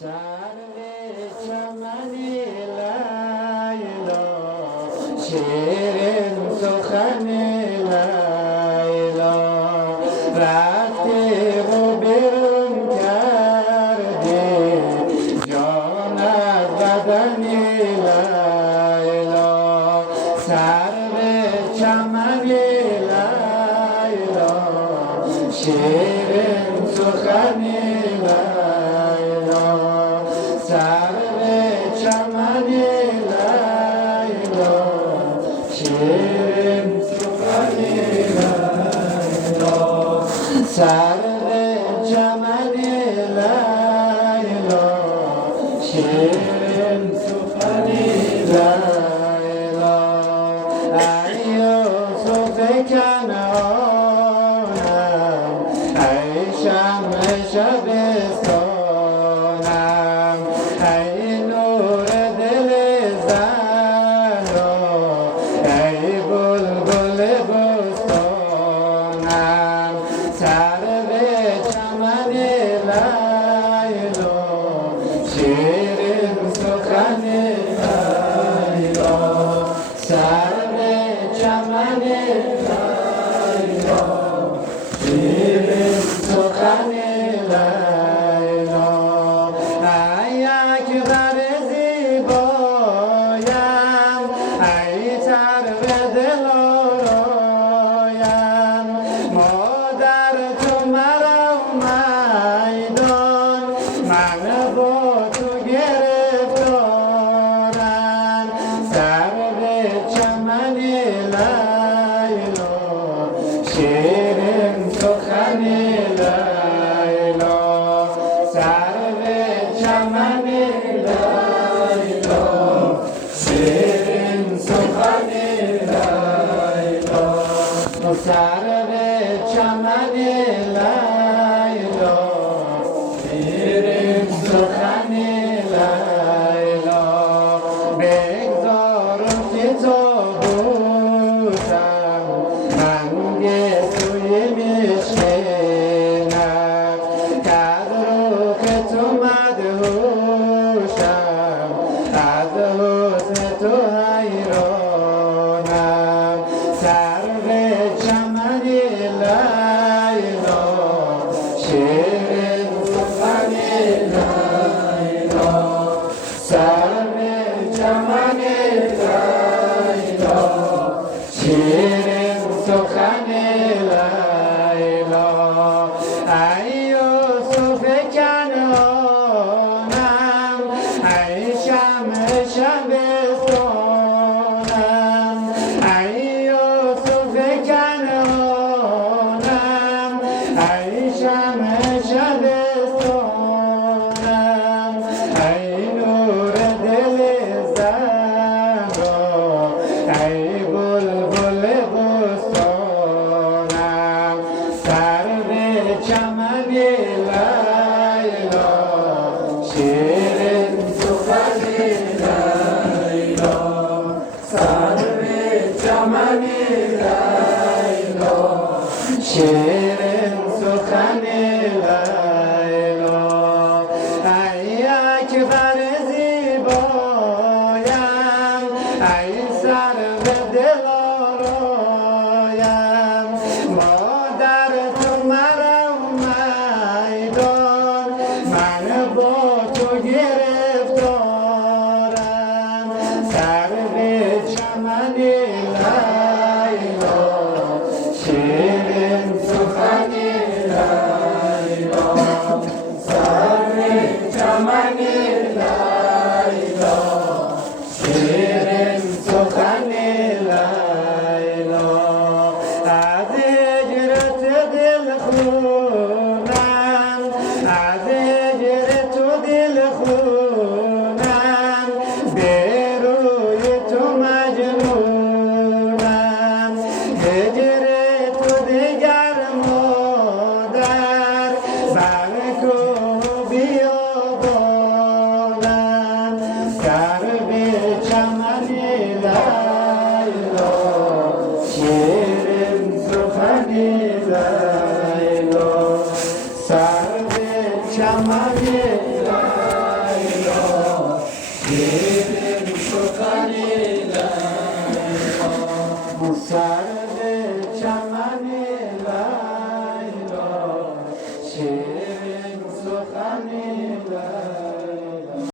سرو چمن لیلا شیرین سخن لیلا رفتی و بیرون کردی جان از بدن لیلا سرو چمن لیلا شیرین سخن لیلا سرو چمن لیلا شیرین سخن لیلا سرو چمن لیلا شیرین سخن لیلا ای یوسف کنعانم ای شمع شبستان ای نور دل زهرا ای بلبل بستانم سرو چمن لیلا شیرین سخن لیلا سرو چمن لیلا شیرین سخن لیلا مادر تو مرا میدان من با تو گرفتارم سرو چمن لیلا شیرین سخن لیلا سرو چمن لیلا شیرین سخن لیلا سرو چمن لیلا شیرین سخن لیلا بگذارم که تابوتم رنگ توی مشکینم که از روح تو مدهوشم از حسن تو حیرانم سرو چمن لیلا شیرین سخن لیلا سرو چمن لیلا شیرین سخن لیلا ای یوسف کنعانم ای شمع شبستانم ای یوسف کنعانم ای شمع شبستانم ای نور دل زهرا ای بلبل بستانم سرو چمن لیلا شیرین سخن لیلا سرو چمن لیلا شیرین سخن لیلا ای اکبر زیبایم ای سرو دلارایم مادر تو مرا میدان من با تو گرفتارم سرو چمن لیلا شیرین سخن لیلا سرو چمن لیلا شیرین سخن لیلا از هجرت دل خونم از هجرت دل خونم به روی تو مجنونم هجر تو دیگر مادر بر کوه و بیابانم سرو چمن لیلا شیرین سخن لیلا سرو چمن لیلا মুসার